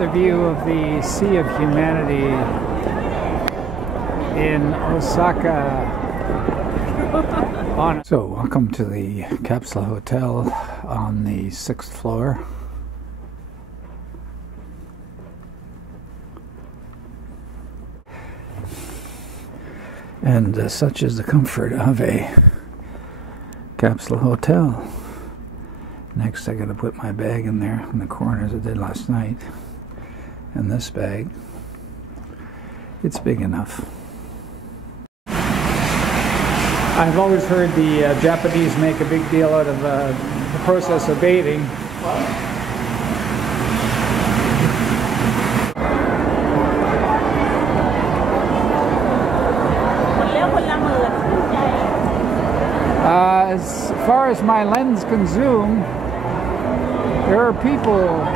another view of the Sea of Humanity in Osaka. So, welcome to the Capsule Hotel on the 6th floor. And such is the comfort of a capsule hotel. Next, I gotta put my bag in there in the corner as I did last night. And this bag, it's big enough. I've always heard the Japanese make a big deal out of the process of bathing. As far as my lens can zoom, there are people.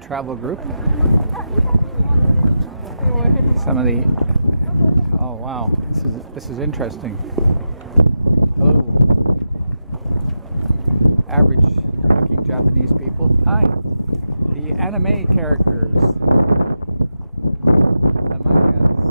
Travel group. Some of the oh wow, this is interesting. Hello, average looking Japanese people. Hi, the anime characters, the mangas.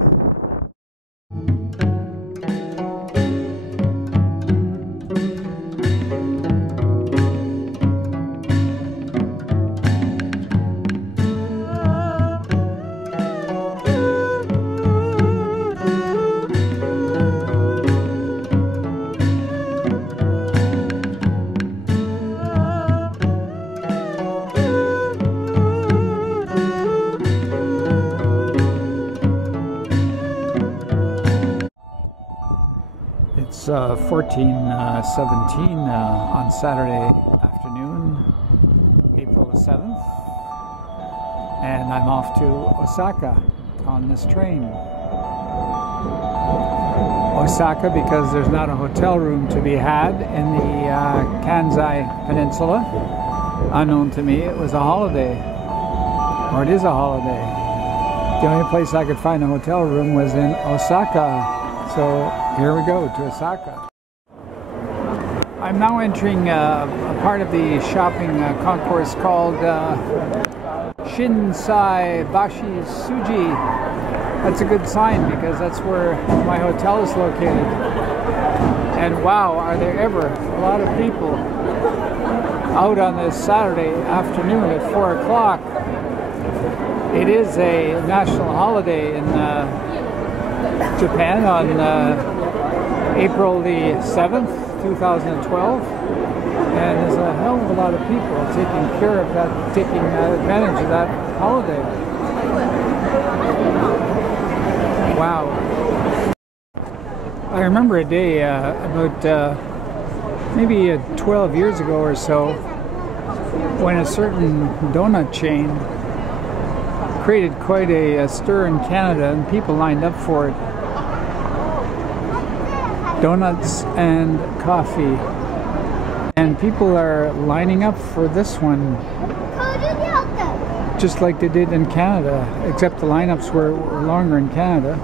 It's 14:17 on Saturday afternoon, April the 7th, and I'm off to Osaka on this train. Osaka because there's not a hotel room to be had in the Kansai Peninsula. Unknown to me, it was a holiday, or it is a holiday. The only place I could find a hotel room was in Osaka. So here we go to Osaka. I'm now entering a part of the shopping concourse called Shinsai Bashi Suji. That's a good sign because that's where my hotel is located. And wow, are there ever a lot of people out on this Saturday afternoon at 4 o'clock. It is a national holiday in Japan on April the 7th, 2012, and there's a hell of a lot of people taking advantage of that holiday. Wow. I remember a day about maybe 12 years ago or so when a certain donut chain created quite a stir in Canada and people lined up for it. Donuts and coffee. And people are lining up for this one just like they did in Canada, except the lineups were longer in Canada.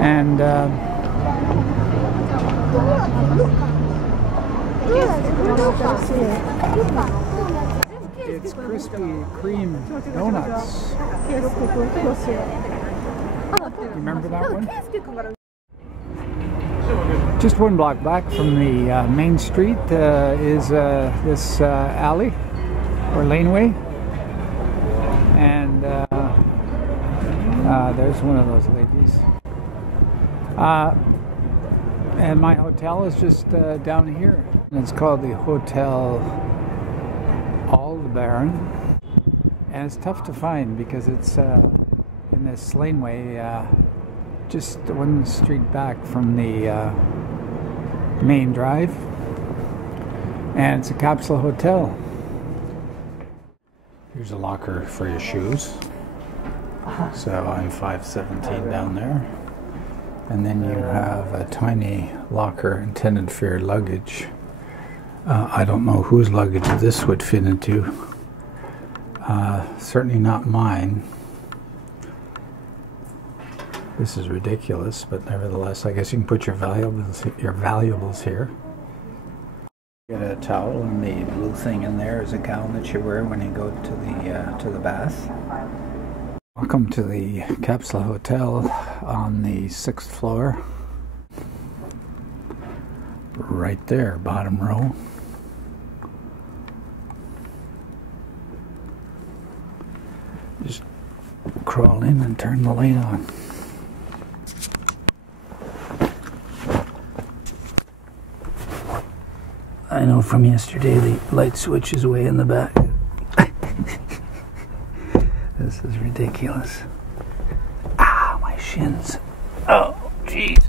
And it's Krispy Kreme donuts. Remember that one? Just one block back from the main street is this alley or laneway, and there's one of those ladies. And my hotel is just down here. And it's called the Hotel Baron, and it's tough to find because it's in this laneway just one street back from the main drive, and it's a capsule hotel. Here's Here's a locker for your shoes. So I'm 5'17" down there. And then you have a tiny locker intended for your luggage. I don't know whose luggage this would fit into. Certainly not mine. This is ridiculous, but nevertheless, I guess you can put your valuables here. Get a towel, and the blue thing in there is a gown that you wear when you go to the bath. Welcome to the Capsule Hotel on the 6th floor. Right there, bottom row. Just crawl in and turn the light on. I know from yesterday the light switch is way in the back. This is ridiculous. Ah, my shins. Oh, jeez.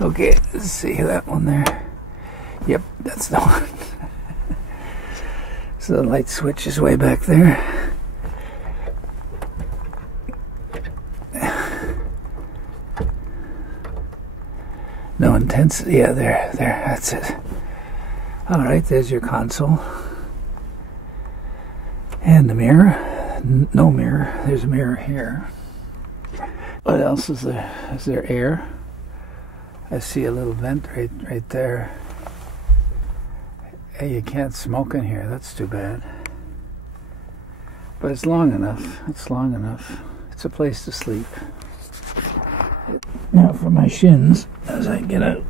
Okay, let's see that one there. Yep, that's the one. So the light switch is way back there. No intensity. Yeah, there, that's it. Alright, there's your console. And the mirror. No mirror. There's a mirror here. What else is there? Is there air? I see a little vent right there. Hey, you can't smoke in here. That's too bad. But it's long enough. It's long enough. It's a place to sleep. Now for my shins as I get out.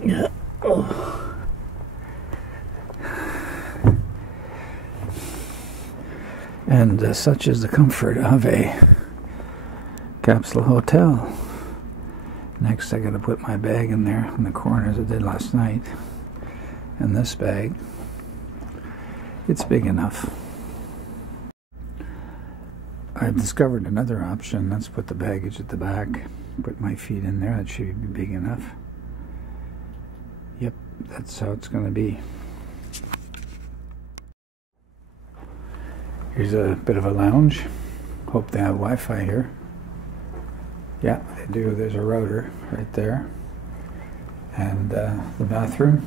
Yeah. Oh. And such is the comfort of a capsule hotel. Next I gotta put my bag in there in the corner as I did last night. And this bag, it's big enough. I've discovered another option. Let's put the baggage at the back. Put my feet in there. That should be big enough. Yep, that's how it's going to be. Here's a bit of a lounge. Hope they have Wi-Fi here. Yeah, they do. There's a router right there. And the bathroom,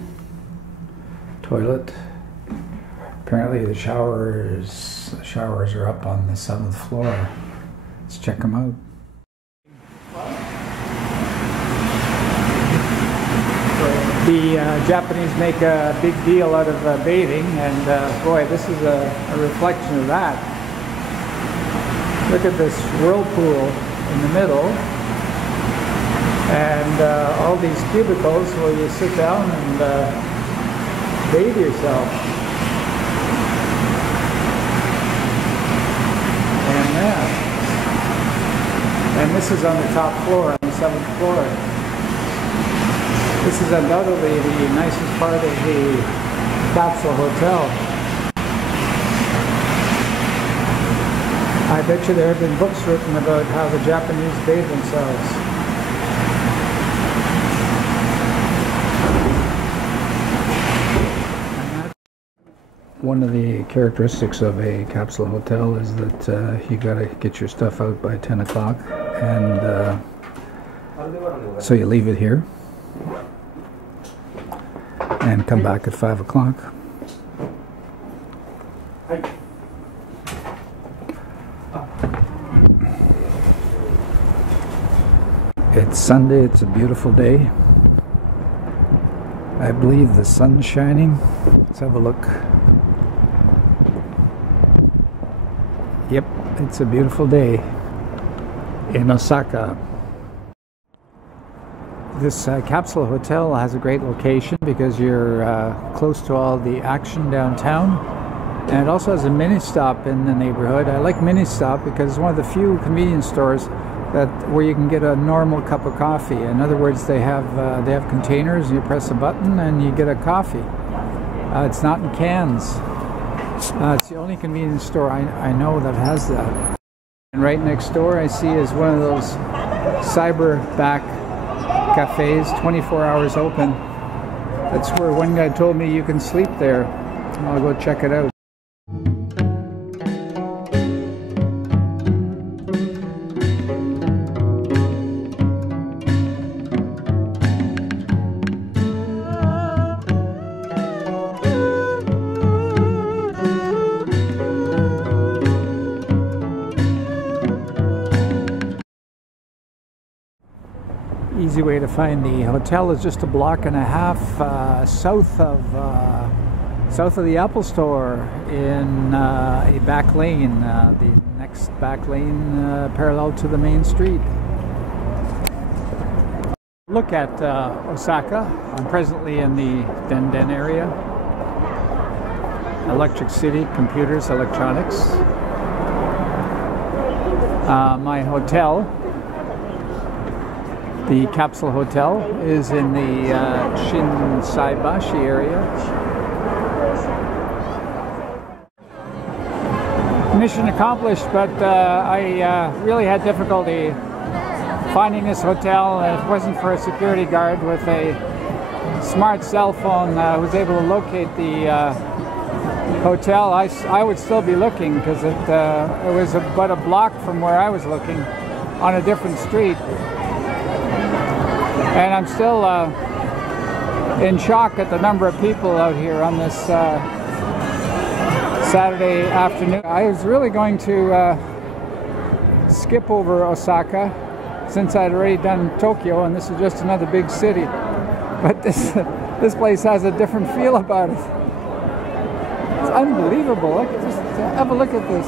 toilet. Apparently the showers are up on the 7th floor. Let's check them out. The Japanese make a big deal out of bathing, and boy, this is a reflection of that. Look at this whirlpool in the middle, and all these cubicles where you sit down and bathe yourself. And this is on the top floor, on the 7th floor. This is undoubtedly the nicest part of the Capsule Hotel. I bet you there have been books written about how the Japanese bathe themselves. One of the characteristics of a capsule hotel is that you gotta get your stuff out by 10 o'clock, and so you leave it here and come back at 5 o'clock. It's Sunday, it's a beautiful day. I believe the sun's shining. Let's have a look. Yep, it's a beautiful day in Osaka. This Capsule Hotel has a great location because you're close to all the action downtown, and it also has a mini stop in the neighborhood. I like mini stop because it's one of the few convenience stores where you can get a normal cup of coffee. In other words, they have containers, and you press a button and you get a coffee. It's not in cans. It's the only convenience store I know that has that. And right next door I see is one of those Cybercafe cafes, 24 hours open. That's where one guy told me you can sleep there. I'll go check it out. Easy way to find the hotel is just a block and a half south of the Apple Store in a back lane, the next back lane parallel to the main street. Look at Osaka. I'm presently in the Denden area. Electric City, computers, electronics. My hotel, the Capsule Hotel, is in the Shinsaibashi area. Mission accomplished, but I really had difficulty finding this hotel. If it wasn't for a security guard with a smart cell phone who was able to locate the hotel, I would still be looking, because it was about a block from where I was looking on a different street. And I'm still in shock at the number of people out here on this Saturday afternoon. I was really going to skip over Osaka, since I'd already done Tokyo, and this is just another big city. But this place has a different feel about it. It's unbelievable. Look, just have a look at this.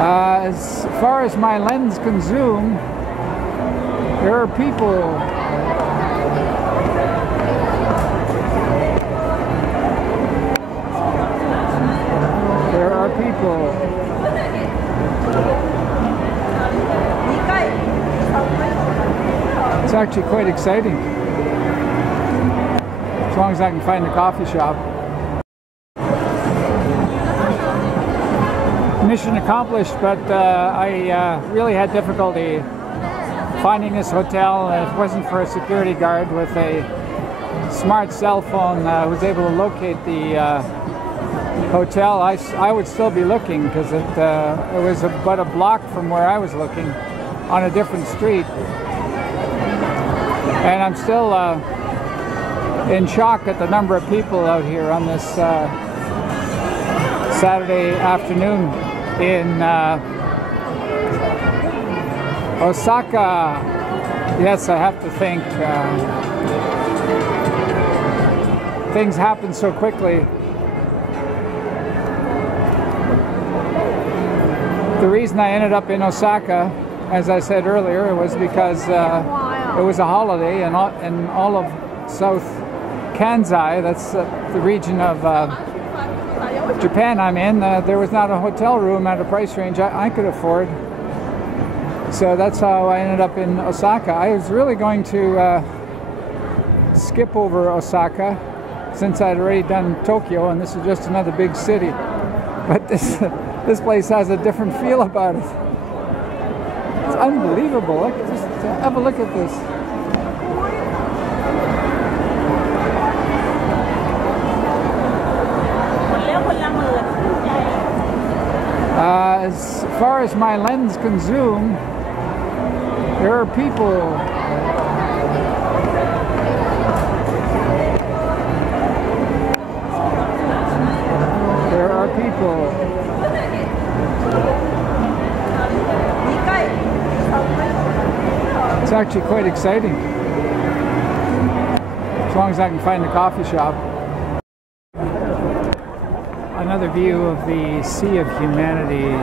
As far as my lens can zoom, there are people. There are people. It's actually quite exciting, as long as I can find a coffee shop. Mission accomplished, but I really had difficulty finding this hotel. If it wasn't for a security guard with a smart cell phone who was able to locate the hotel, I would still be looking, because it was about a block from where I was looking on a different street. And I'm still in shock at the number of people out here on this Saturday afternoon in Osaka. Yes, I have to think. Things happen so quickly. The reason I ended up in Osaka, as I said earlier, was because it was a holiday, and all of South Kansai, that's the region of Japan I'm in, there was not a hotel room at a price range I could afford. So that's how I ended up in Osaka. I was really going to skip over Osaka, since I'd already done Tokyo, and this is just another big city. But this place has a different feel about it. It's unbelievable. Look, just have a look at this. As far as my lens can zoom, there are people. There are people. It's actually quite exciting, as long as I can find a coffee shop. Another view of the Sea of Humanity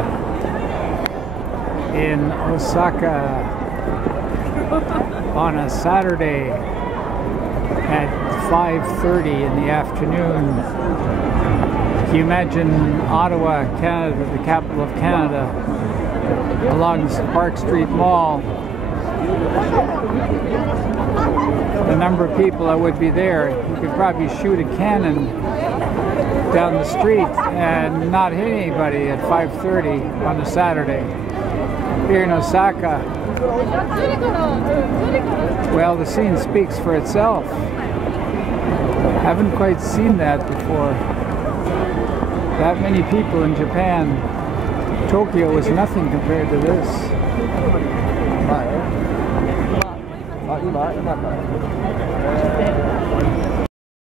in Osaka on a Saturday at 5:30 in the afternoon. Can you imagine Ottawa, Canada, the capital of Canada, along Park Street Mall? The number of people that would be there. You could probably shoot a cannon down the street and not hit anybody at 5:30 on a Saturday. Here in Osaka, Well, the scene speaks for itself. Haven't quite seen that before. That many people in Japan. Tokyo was nothing compared to this.